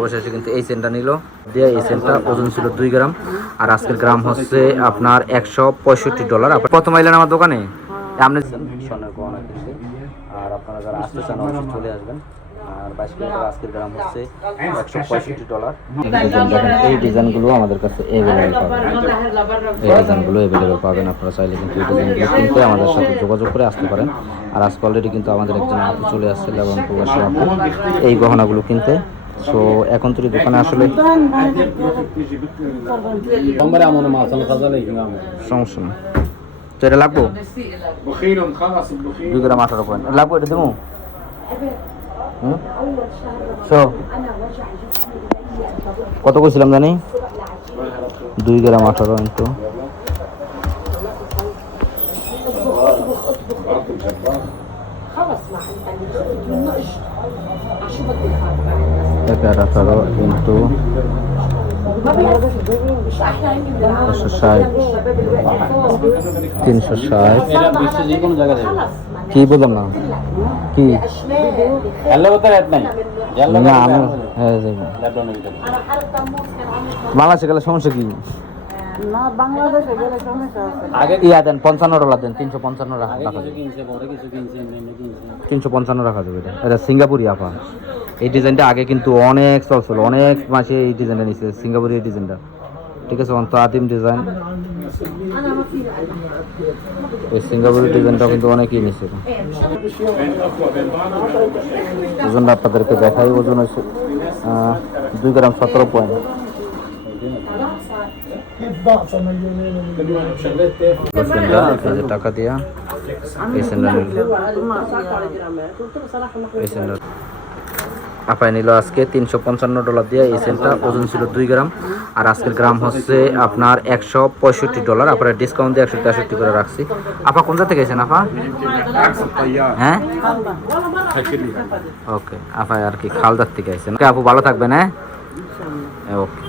অবশেষে কিন্তু এই সেন্টটা নিল দিয়ে এই সেন্টটা ওজন ছিল 2 গ্রাম আর আজকের গ্রাম হচ্ছে আপনার $165। আপনার প্রথম আইলেন আমার দোকানে আপনি স্বর্ণের গহনা কিনতে আর আপনারা যারা আসতে চান অবশ্যই চলে আসবেন। আর 22 ক্যারেটের আজকের গ্রাম হচ্ছে $165। এই ডিজাইনগুলো আমাদের কাছে অ্যাভেলেবেল পাবেন, এই ডিজাইনগুলো অ্যাভেলেবেল পাবেন। আপনারা চাইলে কিন্তু এই ডিজাইনগুলো কিনতে আমাদের সাথে যোগাযোগ করে আসতে পারেন। আর আজকে অলরেডি কিন্তু আমাদের একজন আপু চলে আসছে এবং প্রবাসী আপু এই গহনাগুলো কিনতে। সো এখন তুই দোকানে আসলে সমস্যা না, তো এটা লাগবো 2 গ্রাম 18 পয়েন্ট লাগবো, এটা দেবো। কত কইছিলাম জানি 2 গ্রাম 18 ইন্টু এটা 18 ইন্টু 360 কি বললাম না কি বাংলাদেশে গেলে সমস্যা কি না বাংলাদেশে গেলে সমস্যা আছে আগে ইয়া দেন $55 দেন, 355 রাখা যাবে, 355 রাখা যাবে। এটা সিঙ্গাপুরি আপা, এই ডিজাইনটা আগে কিন্তু অনেক চলছিল, অনেক মাসে এই ডিজাইনটা নিচ্ছে সিঙ্গাপুরি এই ডিজাইনটা, ঠিক আছে। অন্ত আদিম ডিজাইন, এই সিঙ্গাপুরি ডিজাইনটা কিন্তু অনেকেই নিচ্ছে। ওজনটা আপনাদেরকে দেখাই, ওজন হচ্ছে 2 গ্রাম 17 পয়েন্ট। টাকা দিয়া এই সেন্টার আপায় নিল আজকে $355 দিয়ে এই সেন্টটা, ওজন ছিল 2 গ্রাম আর আজকের গ্রাম হচ্ছে আপনার $165। আপনার ডিসকাউন্ট দিয়ে 163 করে রাখছি। আপা কোন জায়গা থেকে গেছেন আপা? হ্যাঁ ওকে, আপা আর কি খালদার থেকে আইছেন। আপু ভালো থাকবেন, হ্যাঁ ওকে।